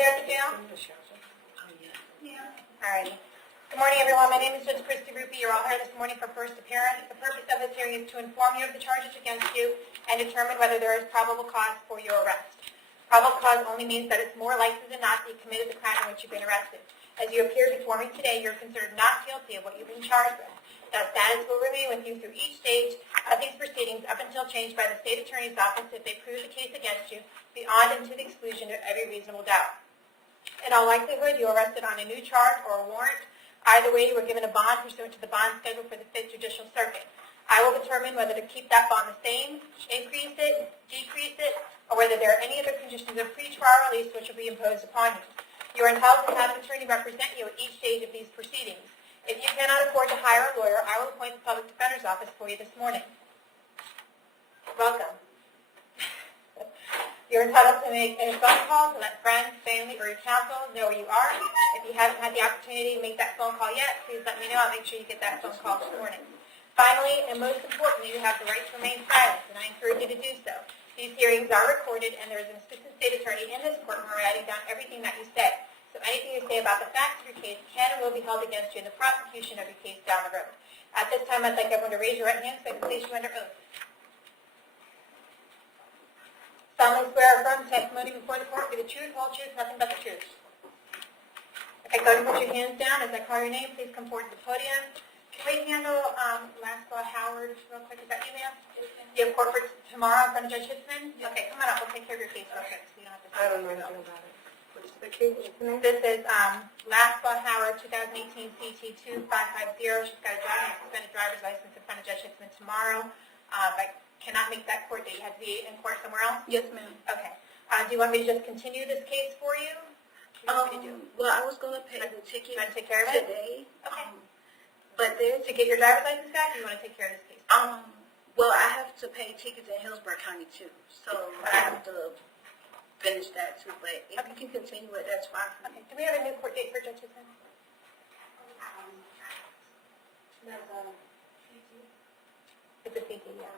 there at the jail? All right. Good morning, everyone. My name is Judge Ruppe. You're all here this morning for first appearance. The purpose of this hearing is to inform you of the charges against you and determine whether there is probable cause for your arrest. Probable cause only means that it's more likely than not that you committed the crime in which you've been arrested. As you appear before me today, you're considered not guilty of what you've been charged with. That status will remain with you through each stage of these proceedings up until changed by the state attorney's office if they prove the case against you beyond and to the exclusion of every reasonable doubt. In all likelihood, you are arrested on a new charge or a warrant. Either way, you were given a bond pursuant to the bond schedule for the 5th Judicial Circuit. I will determine whether to keep that bond the same, increase it, decrease it, or whether there are any other conditions of pre-trial release which will be imposed upon you. You are entitled to have an attorney represent you at each stage of these proceedings. If you cannot afford to hire a lawyer, I will appoint the Public Defender's Office for you this morning. Welcome. You're entitled to make a phone call to let friends, family, or your counsel know where you are. If you haven't had the opportunity to make that phone call yet, please let me know. I'll make sure you get that phone call this morning. Finally, and most importantly, you have the right to remain silent, and I encourage you to do so. These hearings are recorded, and there is an assistant state attorney in this courtroom writing down everything that you say. So anything you say about the facts of your case can and will be held against you in the prosecution of your case down the road. At this time, I'd like everyone to raise your right hand so I can place you under oath. Solemnly swear or affirm the testimony before the court be the truth, whole truth, nothing but the truth. Okay, go ahead and put your hands down. As I call your name, please come forward to the podium. Can we handle Lanspaw Howard real quick? Is that you, ma'am? You have court for tomorrow in front of Judge Hitzman? Yes. Okay, come on up. We'll take care of your case real quick so you don't have to. I don't know anything about it. What is the case? This is Lanspaw Howard, 2018 CT 2550. She's got a suspended driver's license in front of Judge Hitzman tomorrow. But cannot make that court date. You have to be in court somewhere else? Yes, ma'am. Okay. Do you want me to just continue this case for you? Well, I was going to pay the ticket to take care of it today. Okay. But there's to get your driver's license back, or you want to take care of this case? Well, I have to pay tickets in Hillsborough County too, so I have to finish that too. But if you can continue it, that's fine. Okay. Do we have a new court date for Judge Hitzman? It's a CT, yeah.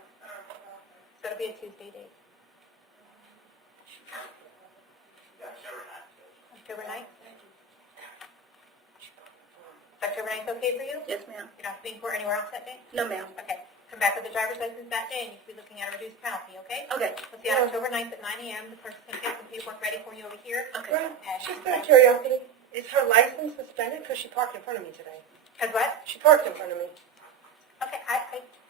So it'll be a Tuesday date. October 9th? Is October 9th okay for you? Yes, ma'am. You're not being court anywhere else that day? No, ma'am. Okay. Come back with the driver's license that day, and you can be looking at a reduced penalty, okay? Okay. We'll see you on October 9th at 9 a.m. The clerk's going to get some paperwork ready for you over here. Okay. Just out of curiosity, is her license suspended because she parked in front of me today? Because what? She parked in front of me. Okay,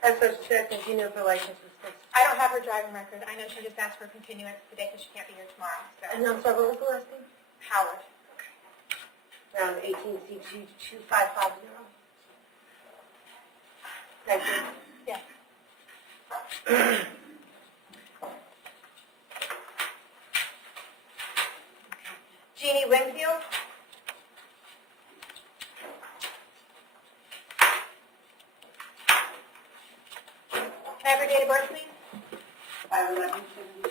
That's what she said, and she knew if her license was suspended. I don't have her driving record. I know she just asked for a continuance today because she can't be here tomorrow. So. And I'm sorry, what was the last name? Howard. Around 18CG2550. Thank you. Yes. Jeannie Winfield. Can I have your date of birth, please? 5/11/76.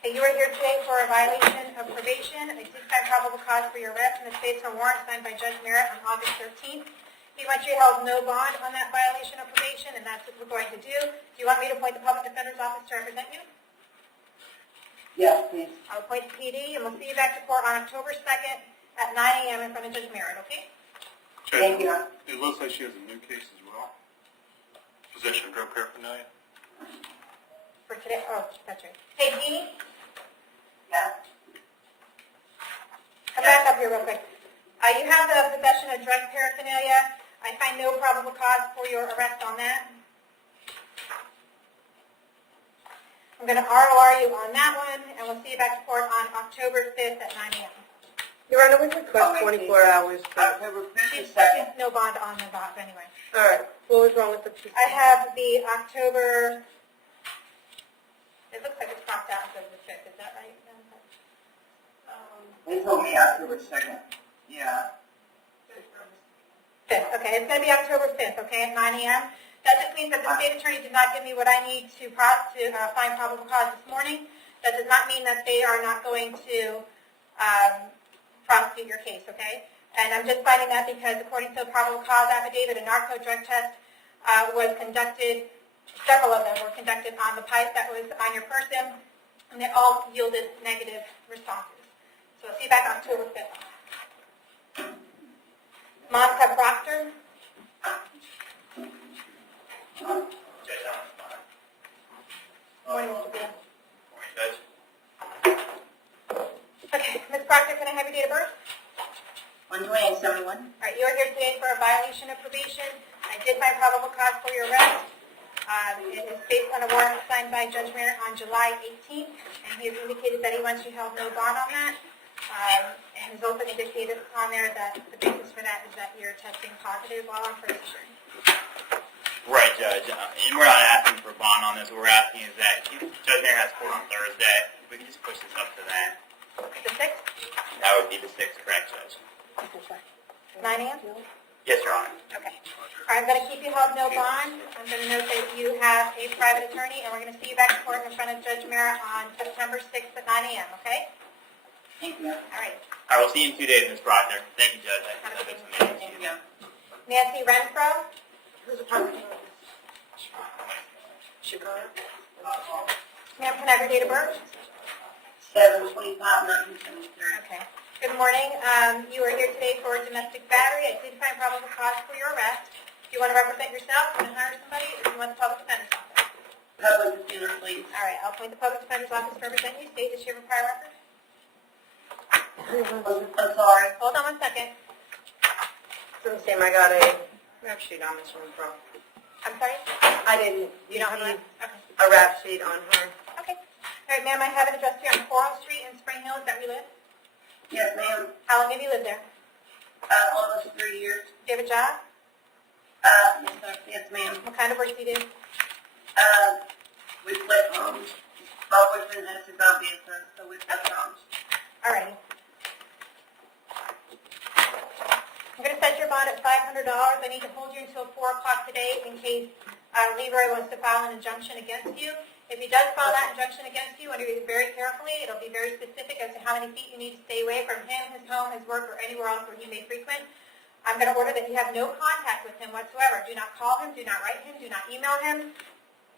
Okay, you are here today for a violation of probation. I seek find probable cause for your arrest in the based on warrant signed by Judge Merritt on August 13th. He wants you held no bond on that violation of probation, and that's what we're going to do. Do you want me to appoint the Public Defender's Office to represent you? Yes, please. I'll appoint the PD, and we'll see you back to court on October 2nd at 9 a.m. in front of Judge Merritt, okay? Thank you. It looks like she has a new case as well. Possession of drug paraphernalia. For today? Oh, that's right. Hey, Jeannie? Yes. Come back up here real quick. You have the possession of drug paraphernalia. I find no probable cause for your arrest on that. I'm going to ROR you on that one, and we'll see you back to court on October 5th at 9 a.m. Your Honor, we request 24 hours. October 5th She's is second. no bond on the bond anyway. All right. What was wrong with the PC? I have the October, it looks like it's crossed out instead of the 5th. Is that right? They told me October 2nd. Yeah. 5th. Okay, it's going to be October 5th, okay, at 9 a.m. That just means that the state attorney did not give me what I need to find probable cause this morning. That does not mean that they are not going to prosecute your case, okay? And I'm just finding that because according to the probable cause affidavit, a narco drug test was conducted, several of them were conducted on the pipe that was on your person, and they all yielded negative responses. So I'll see you back October 5th. Monica Proctor. Morning, Mr. Beal. Morning, Judge. Okay, Ms. Proctor, can I have your date of birth? 12871. All right, you are here today for a violation of probation. I did find probable cause for your arrest. It is based on a warrant signed by Judge Merritt on July 18th, and he has indicated that he wants you held no bond on that. And has also indicated on there that the basis for that is that you're testing positive while on probation. Right, Judge. And we're not asking for a bond on this. What we're asking is that Judge Mayer has court on Thursday. We can just push this up to that. The 6th, That would be the 6th, correct, Judge? 9 a.m.? Yes, Your Honor. Okay. All right, I'm going to keep you held no bond. I'm going to note that you have a private attorney, and we're going to see you back in court in front of Judge Merritt on September 6th at 9 a.m., okay? Thank you. All right. I will see you in 2 days, Ms. Proctor. Thank you, Judge. I have some meetings. Thank you. Nancy Renfro. Who's the public? Ma'am, can I have your date of birth? 7/25/1973. Okay. Good morning. You are here today for domestic battery. I did find probable cause for your arrest. Do you want to represent yourself? Want to hire somebody? Or do you want the public defender's office? Public defender, please. All right. I'll appoint the public defender's office to represent you. State that you have a prior record. I'm sorry. Hold on 1 second. Doesn't seem I got a rap sheet on this one, bro. I'm sorry? I didn't. You don't have a receive Okay. a rap sheet on her. Okay. All right, ma'am, I have an address here on Coral Street in Spring Hill. Is that where you live? Yes, ma'am. How long have you lived there? Almost 3 years. Do you have a job? Yes, sir. Yes, ma'am. What kind of work do you do? We flip homes. My boyfriend has his own business, so we flip homes. All righty. I'm going to set your bond at $500. I need to hold you until 4 o'clock today in case Leroy wants to file an injunction against you. If he does file that injunction against you, and you read it very carefully, it'll be very specific as to how many feet you need to stay away from him, his home, his work, or anywhere else where he may frequent. I'm going to order that you have no contact with him whatsoever. Do not call him, do not write him, do not email him.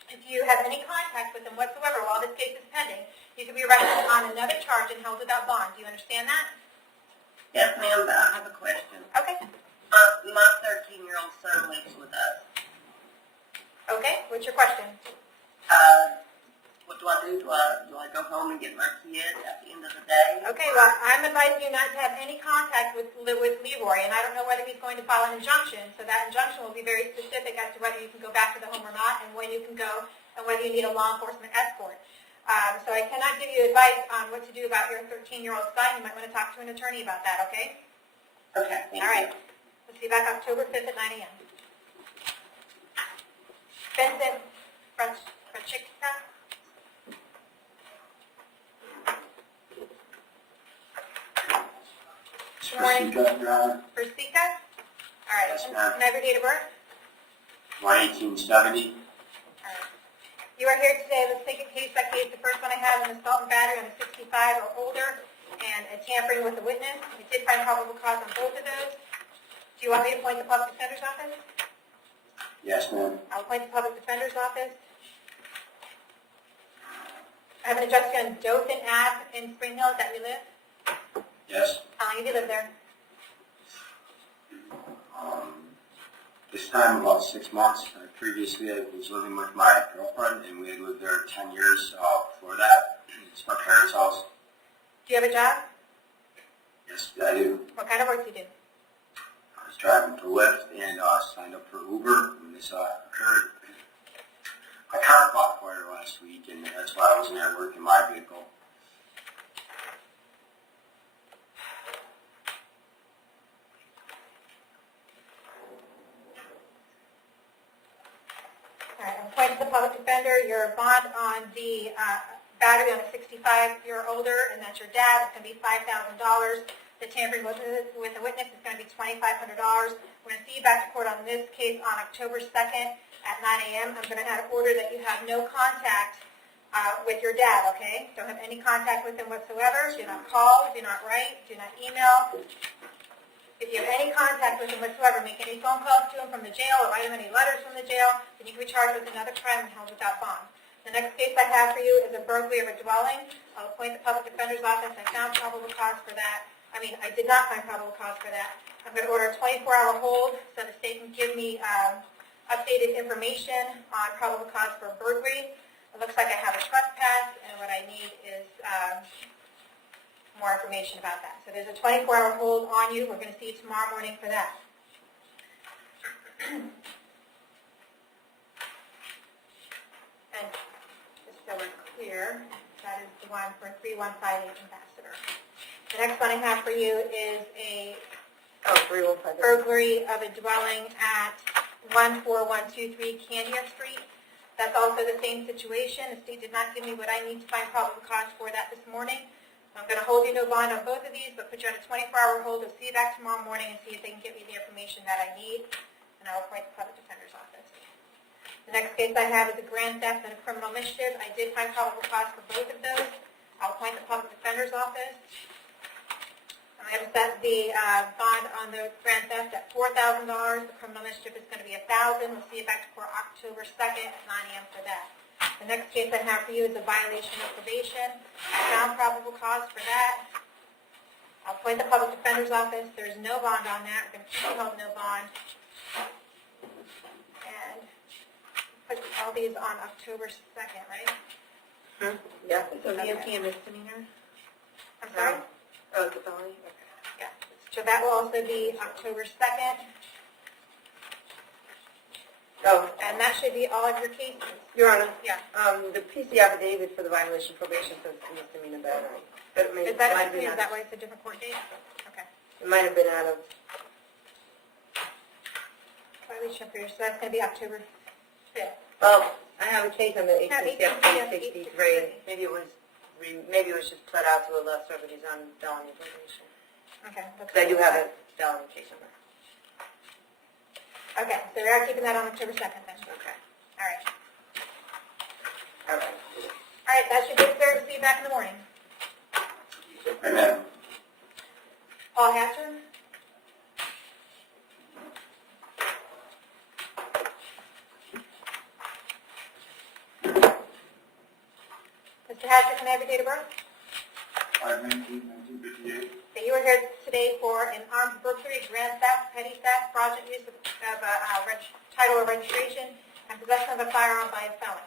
If you have any contact with him whatsoever while this case is pending, you can be arrested on another charge and held without bond. Do you understand that? Yes, ma'am, but I have a question. Okay. My 13-year-old son lives with us. Okay. What's your question? What do I do? Do I go home and get my kid at the end of the day? Okay, well, I'm advising you not to have any contact with Leroy, and I don't know whether he's going to file an injunction, so that injunction will be very specific as to whether you can go back to the home or not, and when you can go, and whether you need a law enforcement escort. So I cannot give you advice on what to do about your 13-year-old son. You might want to talk to an attorney about that, okay? Okay, thank you. All right. We'll see you back October 5th at 9 a.m. Vincent Frachicka. Good morning. Versika? All right. Yes, ma'am. Can I have your date of birth? 1870. All right. You are here today. Let's take a case by case. The first one I have is an assault and battery on a 65 or older and a tampering with a witness. I did find probable cause on both of those. Do you want me to appoint the public defender's office? Yes, ma'am. I'll appoint the public defender's office. I have an address here on Dothan Ave in Spring Hill. Is that where you live? Yes. How long have you lived there? This time about 6 months. Previously I was living with my girlfriend and we had lived there 10 years before that. It's my parents' house. Do you have a job? Yes, I do. What kind of work do you do? I was driving for Lyft and signed up for Uber when this occurred. My car caught fire last week and that's why I wasn't at work in my vehicle. All right, I'm appointing the public defender. Your bond on the battery on a 65 year older, and that's your dad, it's going to be $5,000. The tampering with a witness is going to be $2,500. We're going to see you back to court on this case on October 2nd at 9 a.m. I'm going to have an order that you have no contact with your dad, okay? Don't have any contact with him whatsoever. Do not call, do not write, do not email. If you have any contact with him whatsoever, make any phone calls to him from the jail or write him any letters from the jail, then you can be charged with another crime and held without bond. The next case I have for you is a burglary of a dwelling. I'll appoint the public defender's office. I found probable cause for that. I did not find probable cause for that. I'm going to order a 24-hour hold so the state can give me updated information on probable cause for burglary. It looks like I have a trespass, and what I need is more information about that. So there's a 24-hour hold on you. We're going to see you tomorrow morning for that. And just so we're clear, that is the one for 3158 Ambassador. The next one I have for you is a 3158. burglary of a dwelling at 14123 Candia Street. That's also the same situation. The state did not give me what I need to find probable cause for that this morning. I'm going to hold you no bond on both of these, but put you on a 24-hour hold. We'll see you back tomorrow morning and see if they can get me the information that I need, and I'll appoint the public defender's office. The next case I have is a grand theft and a criminal mischief. I did find probable cause for both of those. I'll appoint the public defender's office. I'm going to set the bond on the grand theft at $4,000. The criminal mischief is going to be $1,000. We'll see you back for October 2nd at 9 a.m. for that. The next case I have for you is a violation of probation. I found probable cause for that. I'll appoint the public defender's office. There's no bond on that. We're going to keep you home, no bond. And put all these on October 2nd, right? Yeah. So VMP and misdemeanor. I'm sorry? Oh, it's a felony? Okay. Yeah. So that will also be October 2nd. Oh, And that should be all of your cases. Your Honor, Yeah. the PC affidavit for the violation of probation says misdemeanor battery. But it Is that might have is been that why it's a different court date? Okay. It might have been out of, Violation of probation. So that's going to be October 5th. well, I have a case number No, 1863. Maybe it was just pled out to a lesser, but he's on felony probation. Okay. Because I do have a felony case number. Okay. So we are keeping that on October 2nd then. Okay. All right. All right. All right. That should be fair to see you back in the morning. Amen. Paul Hatcher? Mr. Hatcher, can I have your date of birth? 5/19/1958. So you are here today for an armed burglary, grand theft, petty theft, fraudulent use of title or registration, and possession of a firearm by a felon.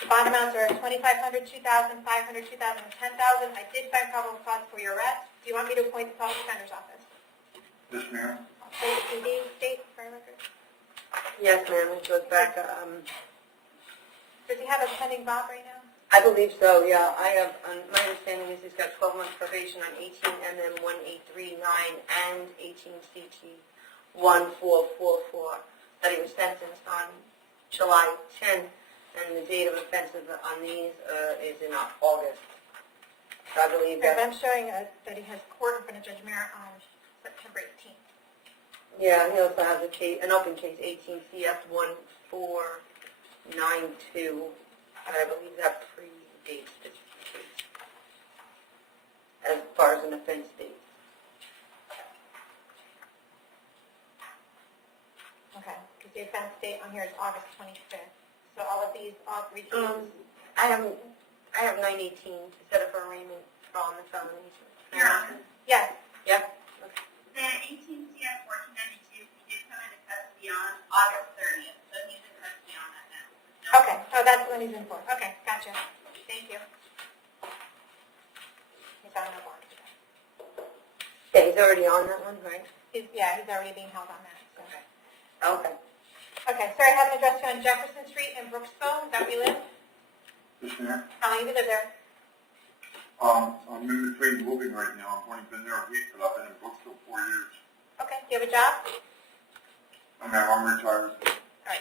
The bond amounts are $2,500, $2,500, $2,000, and $10,000. I did find probable cause for your arrest. Do you want me to appoint the public defender's office? Yes, ma'am. State CD, state, for record. Yes, ma'am. It goes back. Does he have a pending bond right now? I believe so, yeah. I have, my understanding is he's got 12 months probation on 18 MM 1839 and 18 CT 1444 that he was sentenced on July 10th, and the date of offense on these is in August. So I believe But that, I'm showing that he has court in front of Judge Merritt on September 18th. yeah, he also has a case, an open case 18 CF 1492, and I believe that predates this case as far as an offense date. Okay, because the offense date on here is August 25th. So all of these, all three cases. I have 918 to set up for arraignment for all the felonies. Your Honor, Yes. Yep. the 18 CF 1492, he did come into custody on August 30th, so he's in custody on that now. Okay, so that's what he's in for. Okay, gotcha. Thank you. He's on no bond. Yeah, he's already on that one, right? He's already being held on that. So. Okay. Okay, sir, I have an address here on Jefferson Street in Brooksville. Is that where you live? Yes, ma'am. How long have you lived there? I'm in between moving right now. I've only been there a week, but I've been in Brooksville 4 years. Okay, do you have a job? I'm retired. All right.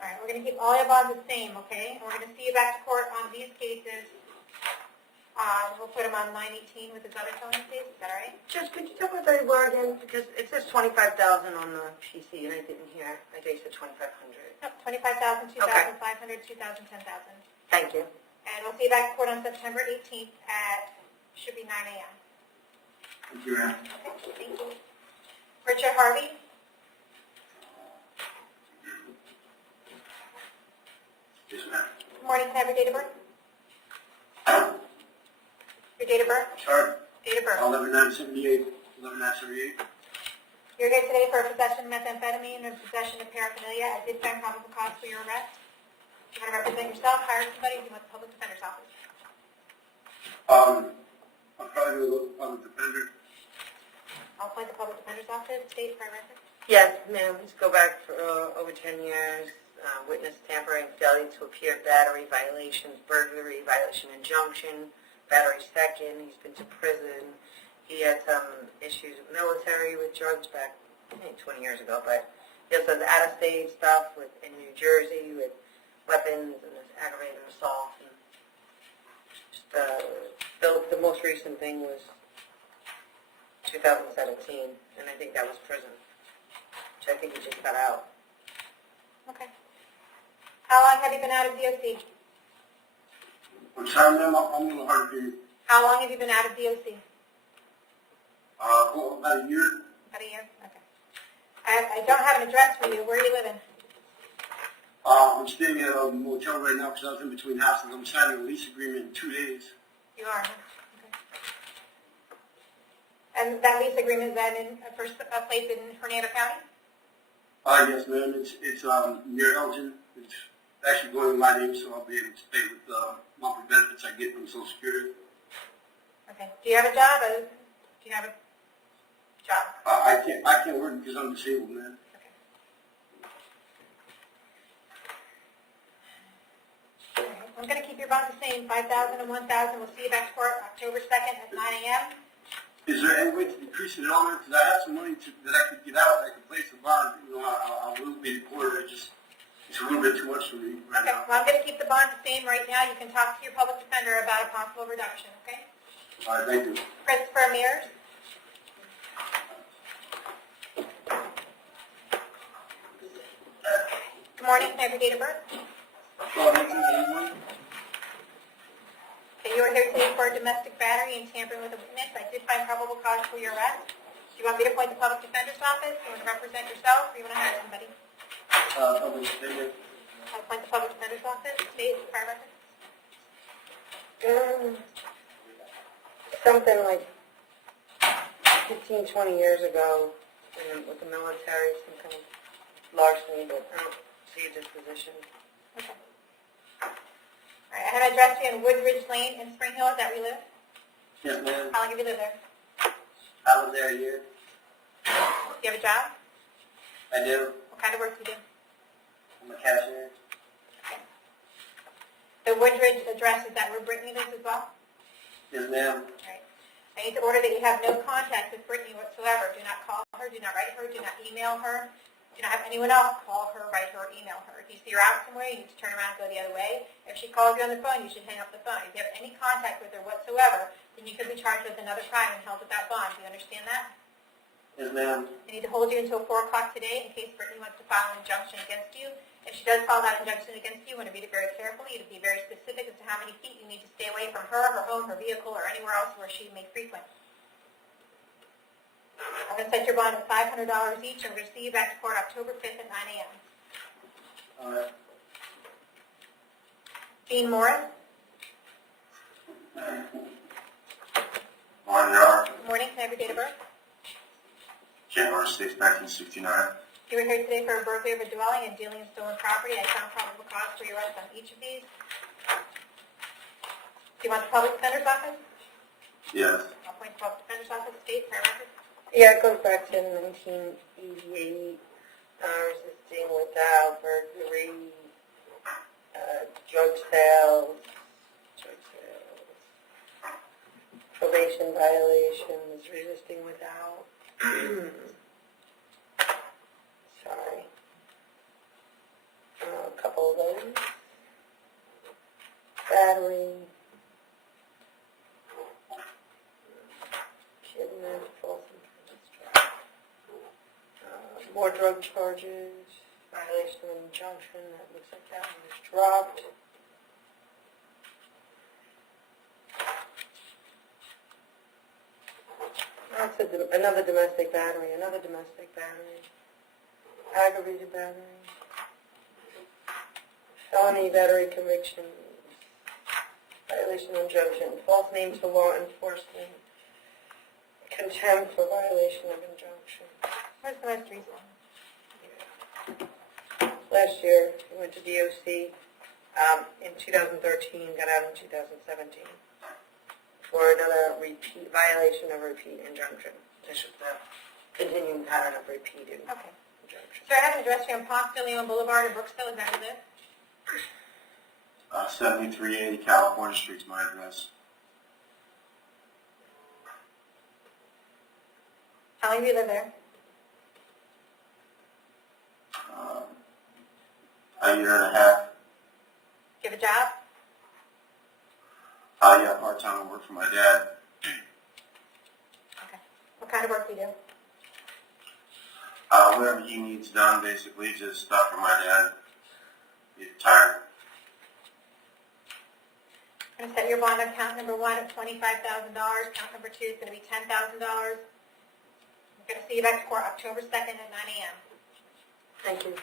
All right, we're going to keep all your bonds the same, okay? And we're going to see you back to court on these cases We'll put him on line 18 with his other felony case. Is that all right? Judge, could you tell me what they were again? Because it says 25,000 on the PC, and I didn't hear. I think it said 2,500. Nope, 25,000, 2,500, 2,000, 10,000. Thank you. And we'll see you back in court on September 18th at, should be 9 a.m. Thank you, ma'am. Okay, thank you. Richard Harvey? Yes, ma'am. Good morning, can I have your date of birth? Your date of birth? Sorry. Date of birth. 11/9/78. 11/9/78. You're here today for possession of methamphetamine and possession of paraphernalia. I did find probable cause for your arrest. Do you want to represent yourself, hire somebody, or do you want the public defender's office? I'm probably going to look at public defender. I'll appoint the public defender's office, state for record. Yes, ma'am. Let's go back for over 10 years. Witness tampering, failure to appear, battery violations, burglary, violation injunction, battery second. He's been to prison. He had some issues with military, with drugs back, I think 20 years ago, but he also has out-of-state stuff in New Jersey with weapons and this aggravated assault. And just, the most recent thing was 2017, and I think that was prison, which I think he just got out. Okay. How long have you been out of DOC? I'm sorry, ma'am. I'm a little hard to hear you. How long have you been out of DOC? About a year. About a year? Okay. I don't have an address for you. Where are you living? I'm staying at a motel right now because I was in between houses. I'm signing a lease agreement in 2 days. You are, huh? Okay. And that lease agreement, is that in a place in Hernando County? Yes, ma'am. It's near Elgin. It's actually going in my name, so I'll be able to stay with monthly benefits I get from Social Security. Okay. Do you have a job? Do you have a job? I can't work because I'm disabled, man. Okay. I'm going to keep your bond the same, 5,000 and 1,000. We'll see you back to court October 2nd at 9 a.m. Is there any way to decrease it at all, man? Because I have some money that I could get out. I could place the bond. You know, I will be in court. It's a little bit too much for me right Okay. now. Well, I'm going to keep the bond the same right now. You can talk to your public defender about a possible reduction, okay? All right, thank you. Christopher Mears? Good morning. Can I have your date of birth? 1981. Okay, you are here today for domestic battery and tampering with a witness. I did find probable cause for your arrest. Do you want me to appoint the public defender's office? Do you want to represent yourself, or you want to hire somebody? Public defender. I'll appoint the public defender's office. State fire record. Something like 15, 20 years ago with the military, some kind of larceny, but I don't see a disposition. Okay. All right, I have an address here in Woodridge Lane in Spring Hill. Is that where you live? Yes, ma'am. How long have you lived there? I was there a year. Do you have a job? I do. What kind of work do you do? I'm a cashier. Okay. The Woodridge address, is that where Brittany lives as well? Yes, ma'am. All right. I need to order that you have no contact with Brittany whatsoever. Do not call her, do not write her, do not email her. Do not have anyone else call her, write her, or email her. If you see her out somewhere, you need to turn around and go the other way. If she calls you on the phone, you should hang up the phone. If you have any contact with her whatsoever, then you could be charged with another crime and held with that bond. Do you understand that? Yes, ma'am. I need to hold you until 4 o'clock today in case Brittany wants to file an injunction against you. If she does file that injunction against you, you want to read it very carefully. You to be very specific as to how many feet you need to stay away from her, her home, her vehicle, or anywhere else where she may frequent. I'm going to set your bond at $500 each, and we're going to see you back to court October 5th at 9 a.m. All right. Dean Morris? Morning, Your Honor. Good morning. Can I have your date of birth? January 6, 1969. You were here today for a burglary of a dwelling and dealing in stolen property. I found probable cause for your arrest on each of these. Do you want the public defender's office? Yes. I'll point the public defender's office, state, fire record. Yeah, it goes back to 1988, resisting without burglary, drug sales, probation violations, resisting without, sorry, a couple of those, battery, 4 drug charges, violation of injunction, that looks like that one was dropped. That's another domestic battery, aggravated battery, felony battery conviction, violation of injunction, false name to law enforcement, contempt for violation of injunction. What's the most recent one? Last year, he went to DOC in 2013, got out in 2017 for another repeat violation of repeat injunction. This is the continuing pattern of repeated Okay. injunction. Sir, I have an address here on Ponce de Leon Boulevard in Brooksville. Is that where you live? 7380 California Street's my address. How long have you lived there? A year and a half. Do you have a job? Yeah, part-time work for my dad. Okay. What kind of work do you do? Whatever he needs done, basically, just stuff for my dad. He's tired. I'm going to set your bond on count number 1 at $25,000. Count number 2 is going to be $10,000. I'm going to see you back to court October 2nd at 9 a.m. Thank you.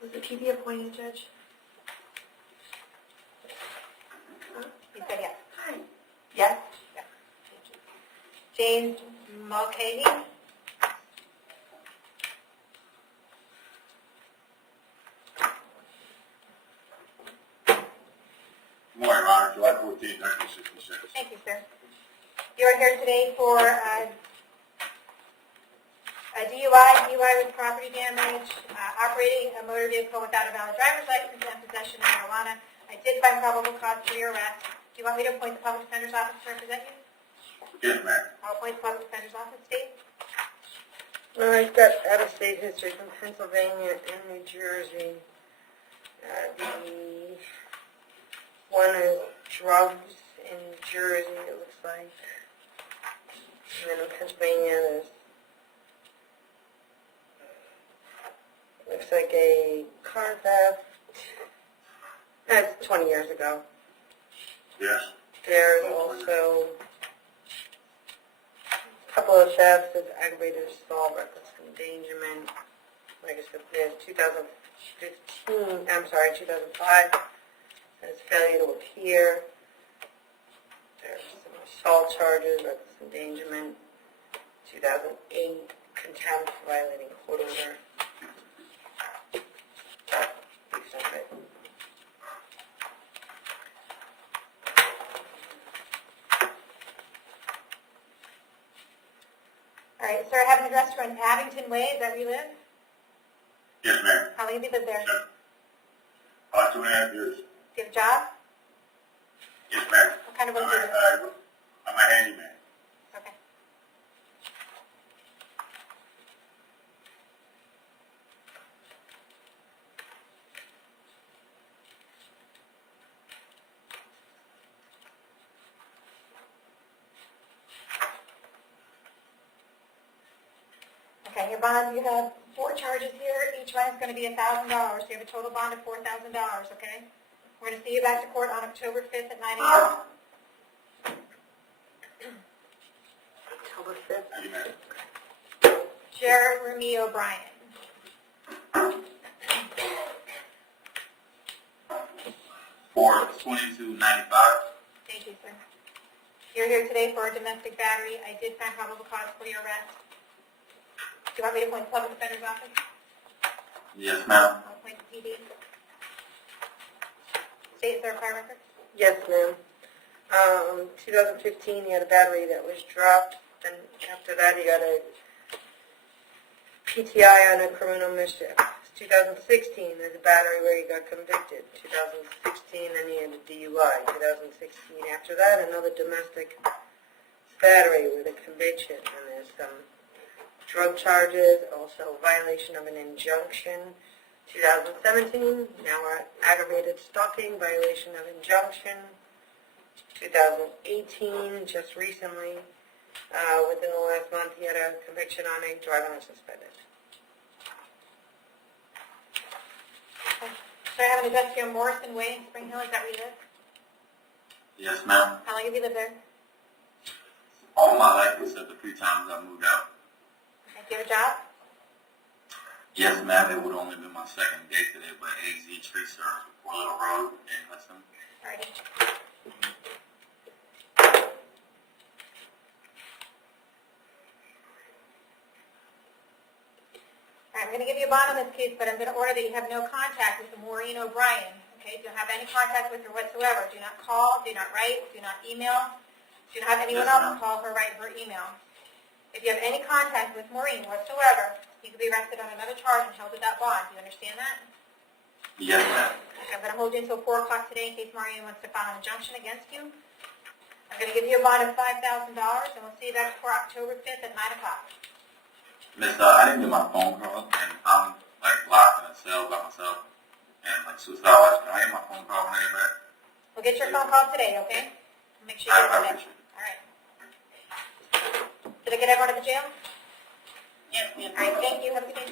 Was the PD appointed, Judge? You said yes. Hi. Yes? Yes. James Mulcahy. Good morning, Your Honor. July 14, 1966. Thank you, sir. You are here today for a DUI with property damage, operating a motor vehicle without a valid driver's license, and possession of marijuana. I did find probable cause for your arrest. Do you want me to appoint the public defender's office to represent you? Yes, ma'am. I'll appoint the public defender's office, State. Well, I've got out-of-state history from Pennsylvania and New Jersey. The one is drugs in Jersey, it looks like. And then in Pennsylvania, there's looks like a car theft. That's 20 years ago. Yes. There's also a couple of thefts of aggravated assault, reckless endangerment. Like I said, there's 2005. There's failure to appear. There's some assault charges, reckless endangerment. 2008, contempt for violating court order. All right, sir, I have an address for Abington Way. Is that where you live? Yes, ma'am. How long have you lived there? Sure. 2.5 years. Do you have a job? Yes, ma'am. What kind of work do you do? I'm a handyman. Okay. Okay, your bond, you have 4 charges here. Each one is going to be $1,000. So you have a total bond of $4,000, okay? We're going to see you back to court on October 5th at 9 a.m. October 5th. Thank you, ma'am. Jeremy O'Brien. For 22.95. Thank you, sir. You're here today for a domestic battery. I did find probable cause for your arrest. Do you want me to appoint the public defender's office? Yes, ma'am. I'll appoint the PD. State is there a prior record? Yes, ma'am. 2015, he had a battery that was dropped. Then after that, he got a PTI on a criminal mischief. 2016, there's a battery where he got convicted. 2016, then he had a DUI. 2016, after that, another domestic battery with a conviction. And there's some drug charges, also violation of an injunction. 2017, now we're at aggravated stalking, violation of injunction. 2018, just recently, within the last month, he had a conviction on a driving unsuspended. So I have an address here, Morrison Way in Spring Hill. Is that where you live? Yes, ma'am. How long have you lived there? All my life except the 3 times I moved out. Okay. Do you have a job? Yes, ma'am. It would only be my second day today, but AZ Tree Service for Little Road in Hudson. Alrighty. I'm going to give you a bond on this case, but I'm going to order that you have no contact with Maureen O'Brien. Okay? Don't have any contact with her whatsoever. Do not call, do not write, do not email. Do not have anyone Yes, else ma'am. call her, write her email. If you have any contact with Maureen whatsoever, you could be arrested on another charge and held without bond. Do you understand that? Yes, ma'am. Okay, I'm going to hold you until 4 o'clock today in case Maureen wants to file an injunction against you. I'm going to give you a bond of $5,000, and we'll see you back for October 5th at 9 o'clock. Miss, I didn't get my phone call, and I'm like locked in a cell by myself, and like suicide watch. Can I get my phone call when I get back? We'll get your phone call today, okay? Make sure you get it I today. appreciate it. All right. Did I get everyone to the jail? Yes, ma'am. All right, thank you. Have a good day.